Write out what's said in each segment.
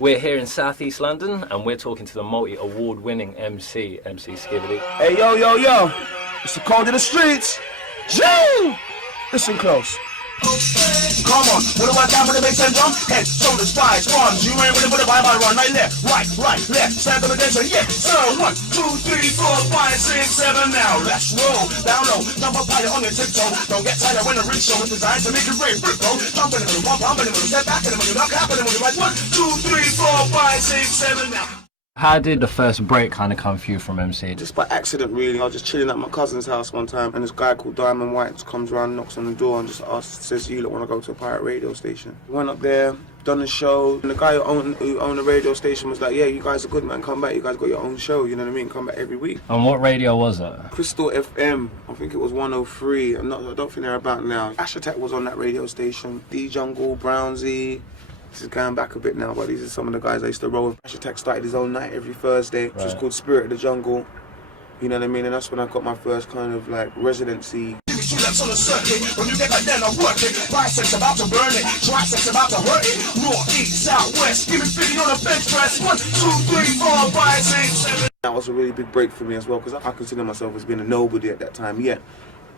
We're here in South East London and we're talking to the multi-award-winning MC Skibadee. Hey, yo, yo, yo. It's the code of the streets. Jing! Listen close. Come on, what do I got with the bass and drum? Head, shoulders, thighs, arms. You ain't really with a vibe, I run right left, right, left. Stand up against it, yeah, sir. 1, 2, 3, 4, 5, 6, 7. Now let's roll down low, jump up higher on your tiptoe. Don't get tired when the rig show is designed to make you brave. Flip, go, jump in the middle, bump in the middle, step back in the middle, knock out in the middle. Right, 1, 2, 3, 4, 5, 6, 7. Now. How did the first break kind of come for you from MC? Just by accident, really. I was just chilling at my cousin's house one time, and this guy called Diamond White comes around, knocks on the door, and just says, "You want to go to a pirate radio station?" Went up there, done the show, and the guy who owned the radio station was like, "Yeah, you guys are good, man. Come back. You guys got your own show. You know what I mean? Come back every week." And what radio was it? Crystal FM. I think it was 103. I don't think they're about now. Ash Attack was on that radio station. D Jungle, Brownsy. This is going back a bit now, but these are some of the guys I used to roll with. Ash Attack started his own night every Thursday, which was called Spirit of the Jungle. You know what I mean? And that's when I got my first kind of like residency. Give me 2 laps on the circuit. When you think I then I work it. Biceps about to burn it. Triceps about to hurt it. North, east, south, west. Give me 50 on the bench press. 1, 2, 3, 4, 5, 6, 7. That was a really big break for me as well, because I consider myself as being a nobody at that time yet.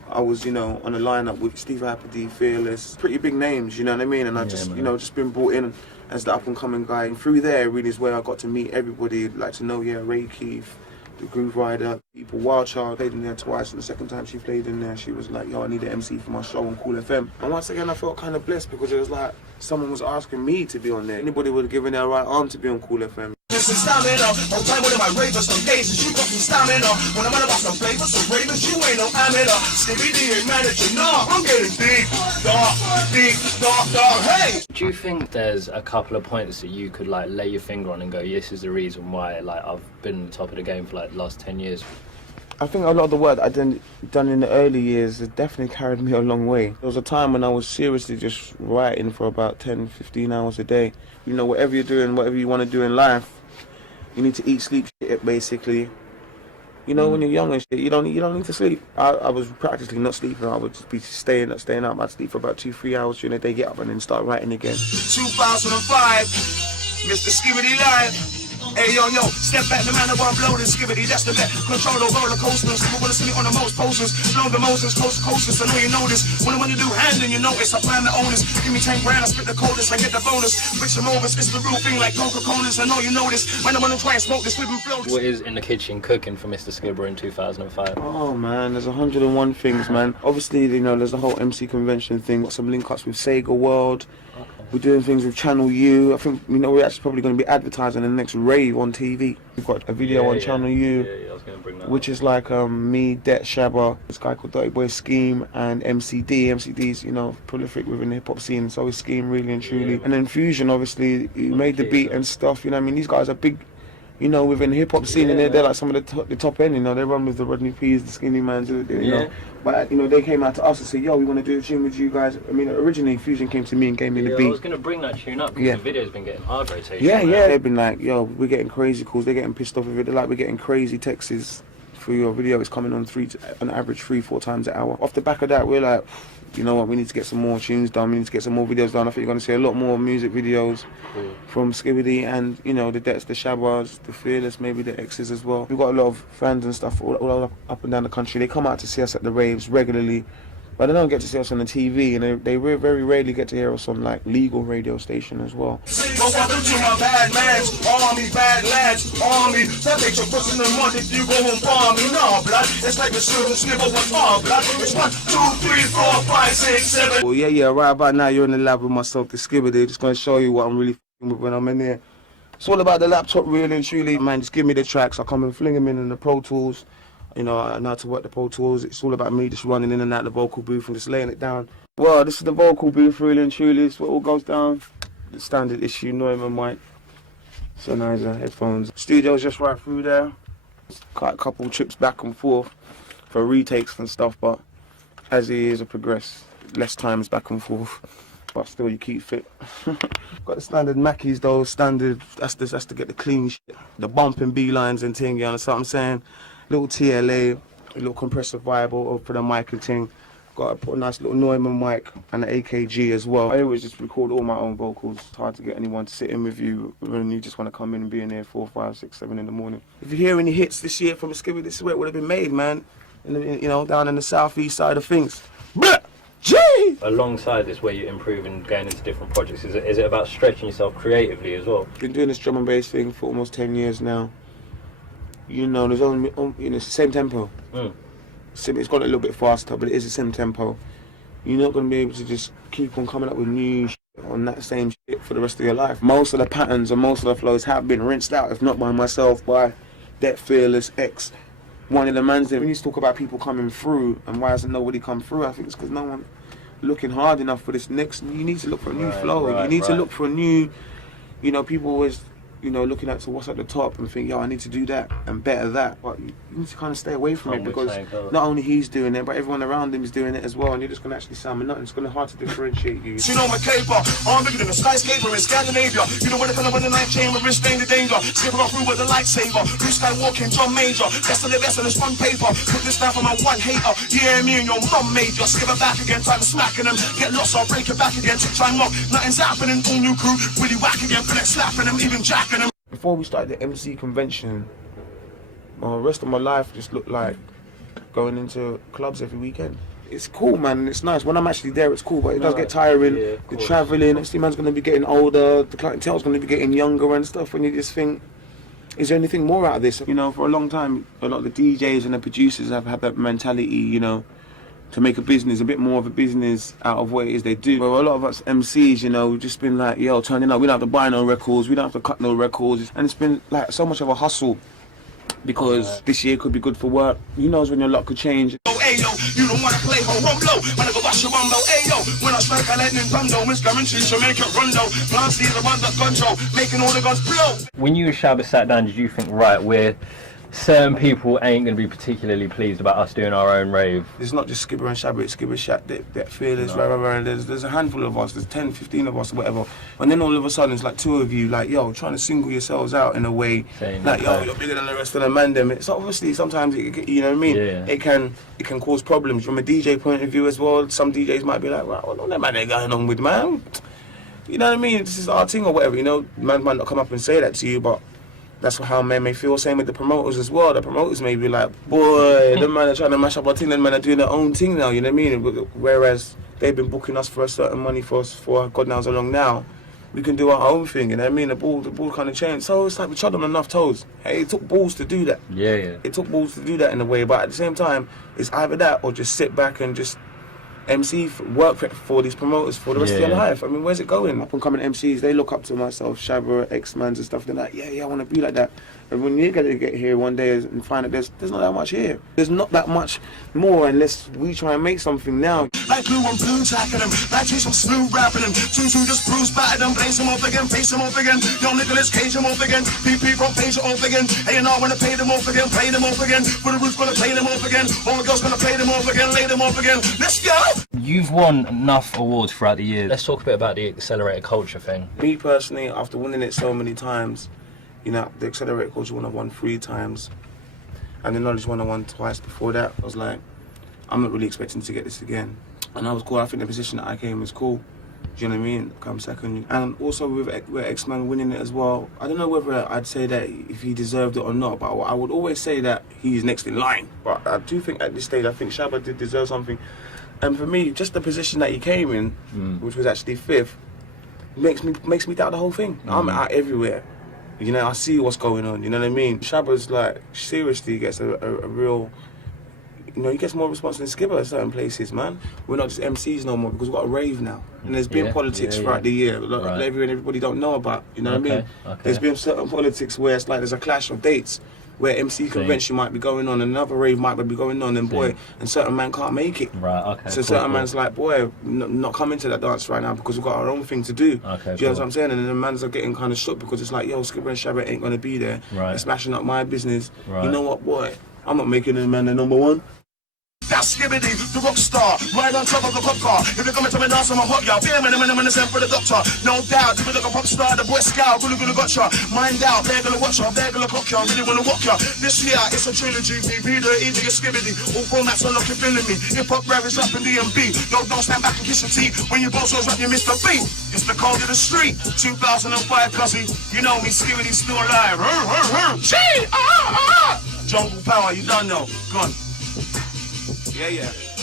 I was, you know, on the lineup with Skibadee, Fearless, pretty big names, you know what I mean? And I just, you know, just been brought in as the up-and-coming guy. And through there, really is where I got to meet everybody, like to know, yeah, Ray Keith, the Groove Rider, people. Wild Child played in there twice, and the second time she played in there, she was like, yo, I need an MC for my show on Cool FM. And once again, I felt kind of blessed, because it was like someone was asking me to be on there. Anybody would have given their right arm to be on Cool FM. Some stamina, no time with my ravers, some cases, you got some stamina. When I'm about some flavors, some ravers, you ain't no amateur. Skibadee ain't manager, nah, I'm getting deep, dark, hey! Do you think there's a couple of points that you could like lay your finger on and go, this is the reason why like I've been on top of the game for like the last 10 years? I think a lot of the work I'd done in the early years has definitely carried me a long way. There was a time when I was seriously just writing for about 10, 15 hours a day. You know, whatever you're doing, whatever you want to do in life, you need to eat, sleep, shit, basically. You know, when you're young and shit, you don't need to sleep. I was practically not sleeping. I would just be staying up. I'd sleep for about 2-3 hours during the day, get up and then start writing again. 2005, Mr. Skibadee Live. Hey, yo, step back, the man of one blow this Skibadee, that's the bet. Control the roller coasters, people wanna see me on the most posters. Blow the Moses, coast to coasters, I know you know this. When you do handling, you know it's, I plan the owners. Give me 10 grand, I spit the coldest, I get the bonus. Rich and overs, it's the real thing like Coca-Colas, I know you know this. When I'm gonna try and smoke this, we float. What is in the kitchen cooking for Mr. Skibadee in 2005? Oh man, there's 101 things, man. Obviously, you know, there's the whole MC convention thing, got some link-ups with Sega World. We're doing things with Channel U. I think, you know, we're actually probably going to be advertising the next rave on TV. We've got a video on Channel U, I was going to bring that which is like me, Det Shabba, this guy called Dirty Boy Scheme, and MCD. MCD's, you know, prolific within the hip-hop scene, so is Scheme really and truly. And then Fusion, obviously, he made the beat and stuff, you know what I mean? These guys are big, you know, within the hip-hop scene, and they're like some of the top end, you know, they run with the Rodney P's, the Skinny Mans, you know. But, you know, they came out to us and said, yo, we want to do a tune with you guys. I mean, originally, Fusion came to me and gave me the beat. I was going to bring that tune up because the video's been getting hard rotation. Yeah, they've been like, yo, we're getting crazy calls, they're getting pissed off with it. They're like, we're getting crazy texts for your video. It's coming on on average 3-4 times an hour. Off the back of that, we're like, you know what, we need to get some more tunes done, we need to get some more videos done. I think you're going to see a lot more music videos from Skibadee and, you know, the Dets, the Shabbas, the Fearless, maybe the X's as well. We've got a lot of fans and stuff all up and down the country. They come out to see us at the raves regularly, but they don't get to see us on the TV, and they very rarely get to hear us on like legal radio station as well. Welcome to my bad man's army, bad lads, army. That takes your pussy in the month if you go and bomb me. No, blood, it's like the silver snipper with all blood. It's 1, 2, 3, 4, 5, 6, 7. Well, yeah, right about now you're in the lab with myself, the Skibadee. Just gonna show you what I'm really f***ing with when I'm in there. It's all about the laptop, really and truly. Man, just give me the tracks, I come and fling them in the Pro Tools. You know, I know how to work the Pro Tools. It's all about me just running in and out the vocal booth and just laying it down. Well, this is the vocal booth, really and truly. It's what all goes down. The standard issue, Neumann mic, Sennheiser headphones. Studio's just right through there. Got a couple trips back and forth for retakes and stuff, but as the years have progressed, less times back and forth. But still, you keep fit. Got the standard Mackies though, standard. That's to get the clean shit. The bumping B lines and ting, you understand what I'm saying? Little TLA, a little compressor vibe for the mic and ting. got a nice little Neumann mic and an AKG as well. I always just record all my own vocals. It's hard to get anyone to sit in with you when you just want to come in and be in there 4, 5, 6, 7 in the morning. If you hear any hits this year from Skibadee, this is where it would have been made, man. You know, down in the southeast side of things. Gee! Alongside this, where you're improving, going into different projects, is it about stretching yourself creatively as well? Been doing this drum and bass thing for almost 10 years now. You know, there's only, it's the same tempo. It's got a little bit faster, but it is the same tempo. You're not going to be able to just keep on coming up with new shit on that same shit for the rest of your life. Most of the patterns and most of the flows have been rinsed out, if not by myself, by that Fearless X. One of the mans there, when you talk about people coming through and why hasn't nobody come through, I think it's because no one looking hard enough for this next. You need to look for a new flow. You need to look for a new, you know, people always, you know, looking at what's at the top and think, yo, I need to do that and better that. But you need to kind of stay away from it because not only he's doing it, but everyone around him is doing it as well. And you're just going to actually sound monotonous. It's going to be hard to differentiate you. You know my caper, I'm bigger than a skyscraper in Scandinavia. You know what the with the night chamber, wrist stain the danger. Skipping off through with a lightsaber. Blue sky walking, John Major. Best of the best on this front paper. Put this down for my one hater. Yeah, me and your mum major. Skip it back again, time smacking them. Get lost, I'll break it back again. Try and mock, nothing's happening. All new crew, really whack again. For that slapping them, even jacking them. Before we started the MC convention, the rest of my life just looked like going into clubs every weekend. It's cool, man, it's nice. When I'm actually there, it's cool, but it does get tiring. The travelling, next man's going to be getting older, the clientele's going to be getting younger and stuff, and you just think, is there anything more out of this? You know, for a long time, a lot of the DJs and the producers have had that mentality, you know, to make a business, a bit more of a business out of what it is they do. Well, a lot of us MCs, you know, we've just been like, yo, turning up, we don't have to buy no records, we don't have to cut no records. And it's been like so much of a hustle because this year could be good for work. Who knows when your luck could change. Oh, ayo, you don't wanna play ho low. Wanna go bash your rumble, ayo. When I strike a lightning thunder, it's guaranteed to make it run down. Plants these around the control, making all the guns blow. When you and Shabba sat down, did you think, right, certain people ain't going to be particularly pleased about us doing our own rave? It's not just Skibber and Shabba, it's Skibber, Shat, that Fearless, there's a handful of us, there's 10, 15 of us, or whatever. And then all of a sudden it's like 2 of you, like, yo, trying to single yourselves out in a way, like, yo, you're bigger than the rest of the man, them. It's obviously, sometimes, you know what I mean? It can cause problems. From a DJ point of view as well, some DJs might be like, well, what that man ain't going on with, man? You know what I mean? This is our thing or whatever, you know? Man might not come up and say that to you, but that's how men may feel. Same with the promoters as well. The promoters may be like, boy, them man are trying to mash up our thing, them man are doing their own thing now, you know what I mean? Whereas they've been booking us for a certain money for God knows how long now. We can do our own thing, you know what I mean? The ball kind of changed. So it's like we trod on enough toes. Hey, it took balls to do that. It took balls to do that in a way, but at the same time, it's either that or just sit back and just MC, work for these promoters for the rest of your life. I mean, where's it going? Up and coming MCs, they look up to myself, Shabba, X-Mans and stuff. They're like, yeah, I want to be like that. And when you get here one day and find that there's not that much here. There's not that much more unless we try and make something now. Like blue on blue, tracking them. Like some smooth rapping them. Two just bruise battered them. Blaze them off again, face them off again. Yo, Nicholas Cage them off again. PP from page off again. A&R wanna pay them off again. Play them off again. For the roof gonna play them off again. All the girls gonna play them off again. Lay them off again. Let's go! You've won enough awards throughout the years. Let's talk a bit about the accelerator culture thing. Me personally, after winning it so many times, you know, the accelerator culture one I won 3 times, and the knowledge one I won twice before that. I was like, I'm not really expecting to get this again. And I was cool. I think the position that I came was cool. Do you know what I mean? Come second. And also with X-Man winning it as well, I don't know whether I'd say that if he deserved it or not, but I would always say that he's next in line. But I do think at this stage, I think Shabba did deserve something. And for me, just the position that he came in, which was actually 5th, makes me doubt the whole thing. I'm out everywhere. You know, I see what's going on, you know what I mean? Shabba's like, seriously gets a real, you know, he gets more response than Skibber at certain places, man. We're not just MCs no more because we've got a rave now. And there's been politics throughout the year, everybody don't know about, you know what I mean? There's been certain politics where it's like there's a clash of dates, where MC convention might be going on, another rave might be going on, and boy, and certain man can't make it. So certain man's like, boy, not coming to that dance right now because we've got our own thing to do. Do you know what I'm saying? And then the mans are getting kind of shook because it's like, yo, Skibber and Shabba ain't gonna be there. It's smashing up my business. You know what, boy? I'm not making the man the number 1. That's Skibadee, the rock star, right on top of the pop car. If you're coming to me dance, I'm a hot y'all. Be a minute, send for the doctor. No doubt, you look a pop star, the boy scout, really gotcha. Mind out, they're gonna watch ya, they're gonna cock ya, really wanna walk ya. This year, it's a trilogy, me, the easy Skibadee. All formats are looking feeling me. Hip hop rap is rapping D&B. No, don't stand back and kiss your teeth. When you both rap, you miss the beat. It's the code of the street. 2005 Cuzzy, you know me, Skibadee still alive. Gee, Jungle power, you don't know. Gone. Yeah.